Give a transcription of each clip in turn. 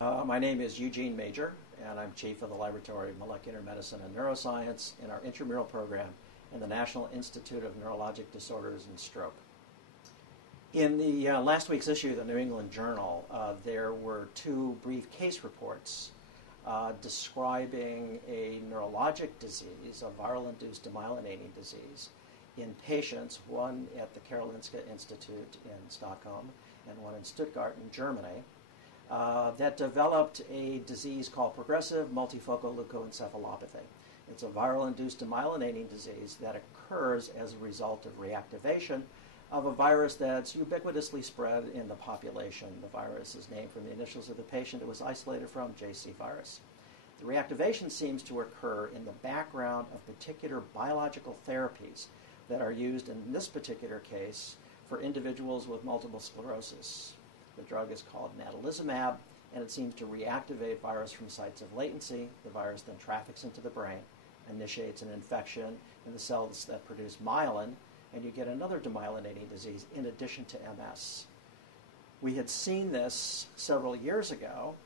My name is Eugene Maojor, and I'm Chief of the Laboratory of Molecular Medicine and Neuroscience in our intramural program in the National Institute of Neurologic Disorders and Stroke. In the last week's issue of the New England Journal, there were two brief case reports describing a neurologic disease, a viral-induced demyelinating disease, in patients, one at the Karolinska Institute in Stockholm and one in Stuttgart in Germany, that developed a disease called progressive multifocal leukoencephalopathy. It's a viral-induced demyelinating disease that occurs as a result of reactivation of a virus that's ubiquitously spread in the population. The virus is named from the initials of the patient it was isolated from, JC virus. The reactivation seems to occur in the background of particular biological therapies that are used in this particular case for individuals with multiple sclerosis. The drug is called natalizumab, and it seems to reactivate virus from sites of latency. The virus then traffics into the brain, initiates an infection in the cells that produce myelin, and you get another demyelinating disease in addition to MS. We had seen this several years ago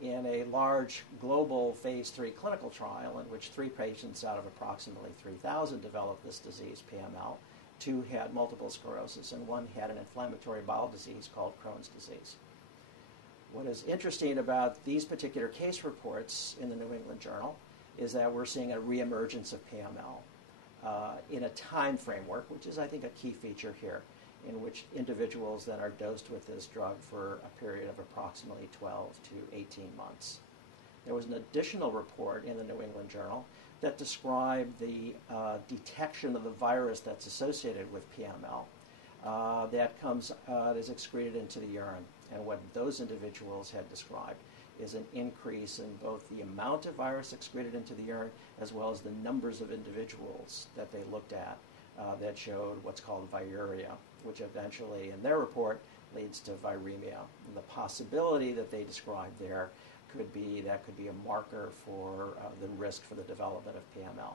in a large global phase 3 clinical trial in which 3 patients out of approximately 3,000 developed this disease, PML. 2 had multiple sclerosis, and 1 had an inflammatory bowel disease called Crohn's disease. What is interesting about these particular case reports in the New England Journal is that we're seeing a reemergence of PML in a time framework, which is, I think, a key feature here, in which individuals then are dosed with this drug for a period of approximately 12 to 18 months. There was an additional report in the New England Journal that described the detection of the virus that's associated with PML that is excreted into the urine. And what those individuals had described is an increase in both the amount of virus excreted into the urine as well as the numbers of individuals that they looked at that showed what's called viruria, which eventually, in their report, leads to viremia. And the possibility that they described there could be a marker for the risk for the development of PML.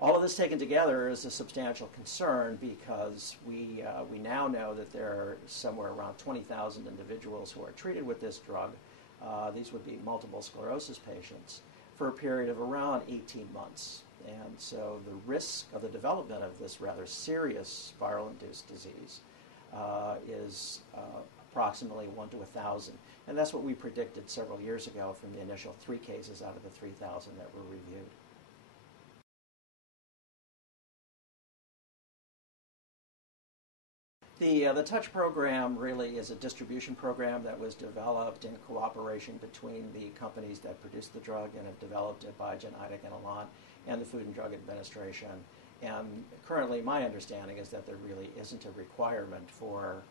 All of this taken together is a substantial concern because we now know that there are somewhere around 20,000 individuals who are treated with this drug. These would be multiple sclerosis patients for a period of around 18 months. And so the risk of the development of this rather serious viral-induced disease is approximately 1 to 1,000. And that's what we predicted several years ago from the initial 3 cases out of the 3,000 that were reviewed. The TOUCH program really is a distribution program that was developed in cooperation between the companies that produced the drug and have developed it, Biogen, IDEC, and Elan, and the Food and Drug Administration. And currently, my understanding is that there really isn't a requirement for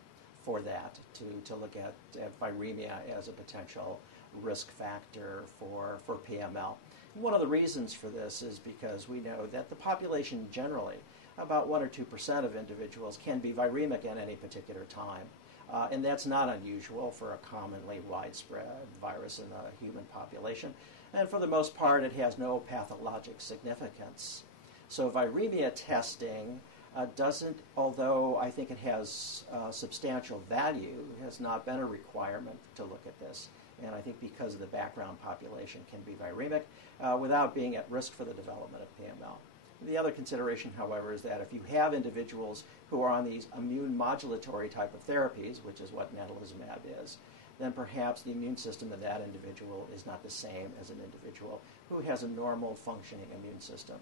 that, to look at viremia as a potential risk factor for PML. And one of the reasons for this is because we know that the population generally, about 1 or 2% of individuals, can be viremic at any particular time. And that's not unusual for a commonly widespread virus in the human population. And for the most part, it has no pathologic significance. So viremia testing doesn't, although I think it has substantial value, has not been a requirement to look at this. And I think because of the background population can be viremic without being at risk for the development of PML. The other consideration, however, is that if you have individuals who are on these immune modulatory type of therapies, which is what natalizumab is, then perhaps the immune system of that individual is not the same as an individual who has a normal functioning immune system.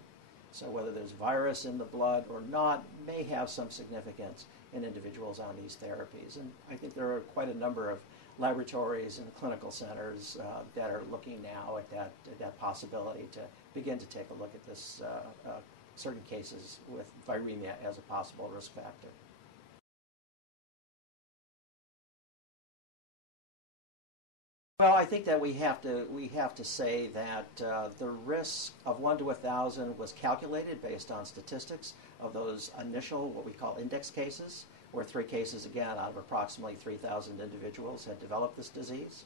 So whether there's virus in the blood or not may have some significance in individuals on these therapies. And I think there are quite a number of laboratories and clinical centers that are looking now at that possibility to begin to take a look at this certain cases with viremia as a possible risk factor. Well, I think that we have to say that the risk of 1 to 1,000 was calculated based on statistics of those initial, what we call index cases, where 3 cases, again, out of approximately 3,000 individuals had developed this disease.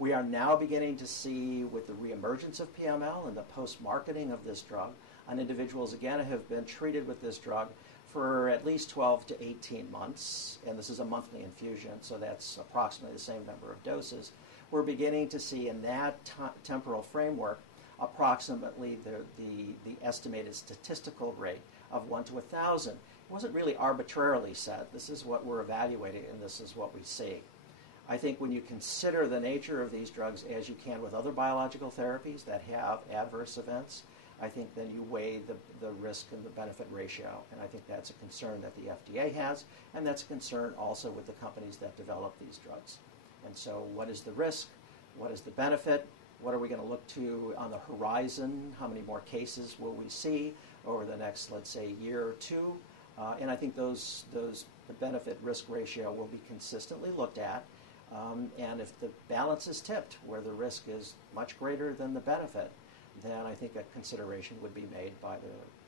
We are now beginning to see, with the reemergence of PML and the post-marketing of this drug, on individuals, again, who have been treated with this drug for at least 12 to 18 months, and this is a monthly infusion, so that's approximately the same number of doses. we're beginning to see in that temporal framework approximately the estimated statistical rate of 1 to 1,000. It wasn't really arbitrarily set. This is what we're evaluating, and this is what we see. I think when you consider the nature of these drugs, as you can with other biological therapies that have adverse events, I think then you weigh the risk and the benefit ratio. And I think that's a concern that the FDA has, and that's a concern also with the companies that develop these drugs. And so what is the risk? What is the benefit? What are we going to look to on the horizon? How many more cases will we see over the next, let's say, year or two? And I think the benefit-risk ratio will be consistently looked at. And if the balance is tipped, where the risk is much greater than the benefit, then I think a consideration would be made by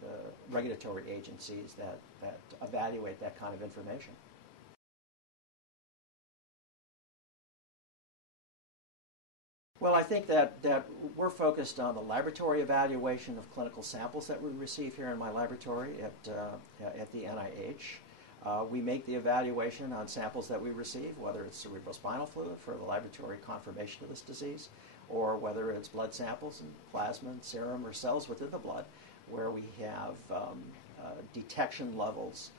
the regulatory agencies that evaluate that kind of information. Well, I think that we're focused on the laboratory evaluation of clinical samples that we receive here in my laboratory at the NIH. We make the evaluation on samples that we receive, whether it's cerebrospinal fluid for the laboratory confirmation of this disease, or whether it's blood samples and plasma and serum or cells within the blood, where we have detection levels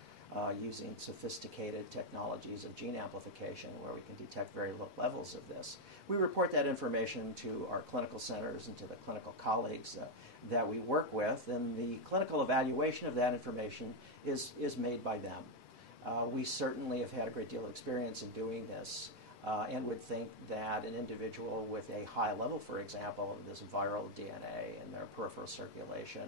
using sophisticated technologies of gene amplification, where we can detect very low levels of this. We report that information to our clinical centers and to the clinical colleagues that we work with, and the clinical evaluation of that information is made by them. We certainly have had a great deal of experience in doing this, and would think that an individual with a high level, for example, of this viral DNA in their peripheral circulation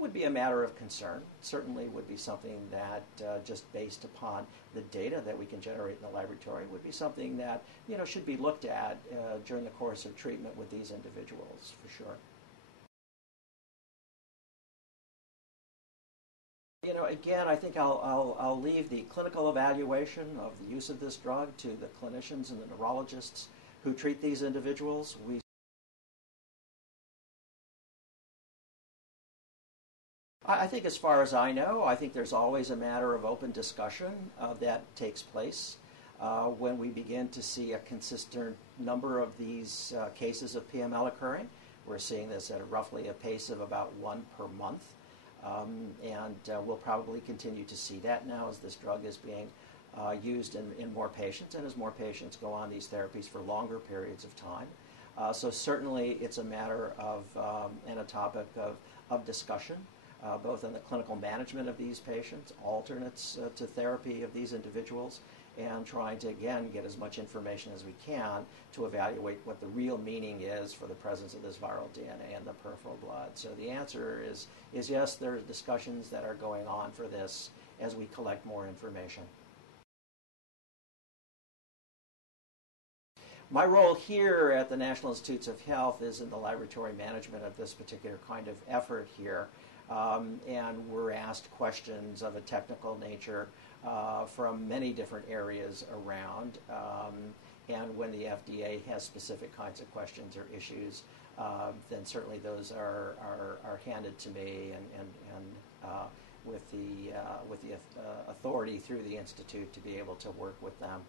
would be a matter of concern. Certainly would be something that, just based upon the data that we can generate in the laboratory, would be something that should be looked at during the course of treatment with these individuals, for sure. Again, I think I'll leave the clinical evaluation of the use of this drug to the clinicians and the neurologists who treat these individuals. I think as far as I know, I think there's always a matter of open discussion that takes place when we begin to see a consistent number of these cases of PML occurring. We're seeing this at roughly a pace of about 1 per month. And we'll probably continue to see that now as this drug is being used in more patients, and as more patients go on these therapies for longer periods of time. So certainly it's a matter of and a topic of discussion, both in the clinical management of these patients, alternates to therapy of these individuals, and trying to, again, get as much information as we can to evaluate what the real meaning is for the presence of this viral DNA in the peripheral blood. So the answer is yes, there are discussions that are going on for this as we collect more information. My role here at the National Institutes of Health is in the laboratory management of this particular kind of effort here. And we're asked questions of a technical nature from many different areas around. And when the FDA has specific kinds of questions or issues, then certainly those are handed to me and with the authority through the Institute to be able to work with them.